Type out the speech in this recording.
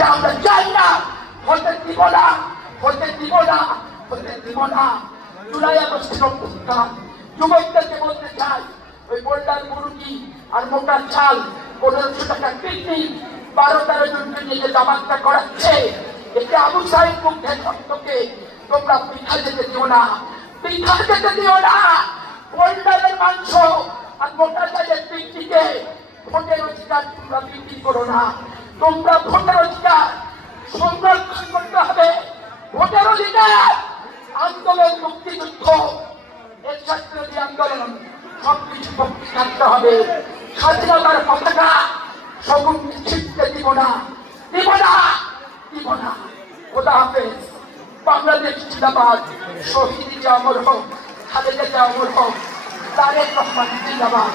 সেটা আমরা চাই না, হতে দিব না, হতে দিব না, হতে দিব না। জুলাই আগস্টের অভ্যুত্থান যুবকদেরকে বলতে চাই, ওই বোল্ডার মুরগি আর মোটার চাল 1500 টাকা কিডনি 12-13 জনকে নিয়ে জামাতটা করাচ্ছে, এতে আবু সাইদ মুখে সত্যকে তোমরা পিঠা যেতে দিও না, পিঠা যেতে দিও না। বোল্ডারের মাংস আর মোটা চালের কিডনিকে ভোটের অধিকার তোমরা বিক্রি করো না। তোমরা ভোটের অধিকার সংরক্ষণ করতে হবে। ভোটের অধিকার, আন্দোলন, মুক্তিযুদ্ধ, এর ছাত্রী আন্দোলন সবকিছু পক্ষে থাকতে হবে। স্বাধীনতার পতাকা সগুন ছিটতে দিব না, দিব না, দিব না। খোদা হাফেজ। বাংলাদেশ জিন্দাবাদ। শহীদ অমর হোক, খালেদা জিয়া অমর হোক, তারেক রহমান জিন্দাবাদ।